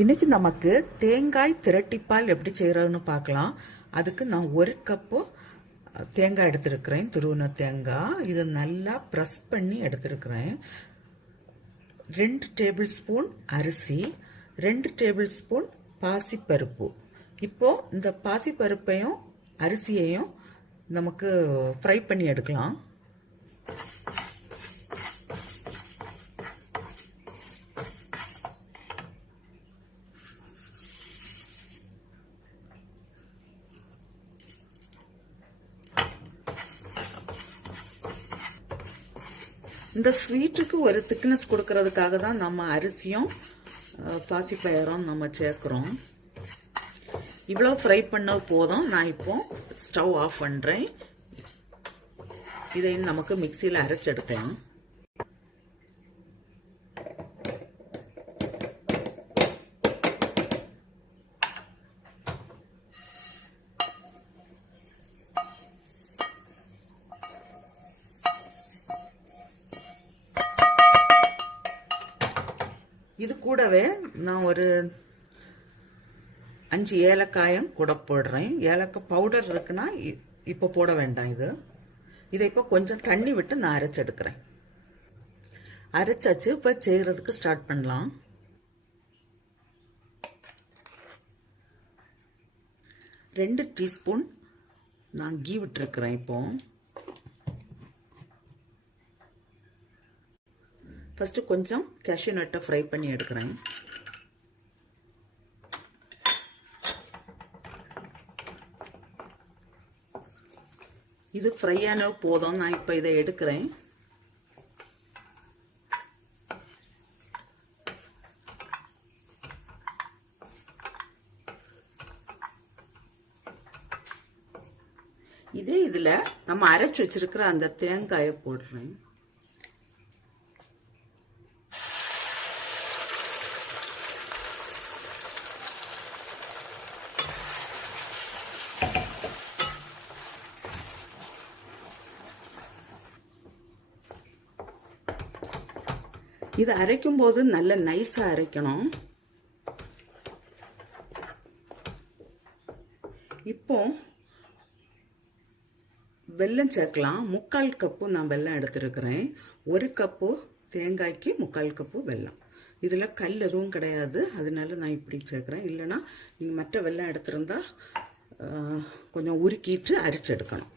இன்னைக்கு நமக்கு தேங்காய் திரட்டிப்பால் எப்படி செய்யறதுன்னு பார்க்கலாம். அதுக்கு நான் 1 கப்பு தேங்காய் எடுத்திருக்கிறேன், துருவின தேங்காய். இதை நல்லா ப்ரெஸ் பண்ணி எடுத்திருக்கிறேன். 2 டேபிள் ஸ்பூன் அரிசி, 2 டேபிள் ஸ்பூன் பாசிப்பருப்பு. இப்போ இந்த பாசிப்பருப்பையும் அரிசியையும் நமக்கு ஃப்ரை பண்ணி எடுக்கலாம். இந்த ஸ்வீட்டுக்கு ஒரு திக்னஸ் கொடுக்கறதுக்காக தான் நம்ம அரிசியும் பாசிப்பயிரும் நம்ம சேர்க்குறோம். இவ்வளோ ஃப்ரை பண்ண போதும். நான் இப்போ ஸ்டவ் ஆஃப் பண்ணுறேன். இதை நமக்கு மிக்சியில் அரைச்செடுக்கலாம். இது கூடவே நான் ஒரு 5 ஏலக்காயும் கூட போடுறேன். ஏலக்காய் பவுடர் இருக்குன்னா இப்போ போட வேண்டாம். இதை இப்போ கொஞ்சம் தண்ணி விட்டு நான் அரைச்செடுக்கிறேன். அரைச்சாச்சு. இப்போ செய்கிறதுக்கு ஸ்டார்ட் பண்ணலாம். ரெண்டு டீஸ்பூன் நான் கீ விட்டுருக்கிறேன். இப்போ ஃபஸ்ட்டு கொஞ்சம் கேஷ்யூ நட்டை ஃப்ரை பண்ணி எடுக்கிறேன். இது ஃப்ரை ஆன போதும். நான் இப்போ இதை எடுக்கிறேன். இதே இதில் நம்ம அரைச்சி வச்சிருக்கிற அந்த தேங்காயை போடுறேன். இது அரைக்கும் போது நல்ல நைஸா அரைக்கணும். இப்போ வெல்லம் சேர்க்கலாம். 3/4 கப்பு நான் வெல்லம் எடுத்திருக்கிறேன். 1 கப்பு தேங்காய்க்கு 3/4 கப்பு வெல்லம். இதில் கல் எதுவும் கிடையாது, அதனால நான் இப்படி சேர்க்குறேன். இல்லைன்னா நீங்கள் மற்ற வெல்லம் எடுத்திருந்தா கொஞ்சம் உருக்கிட்டு அரிச்செடுக்கணும்.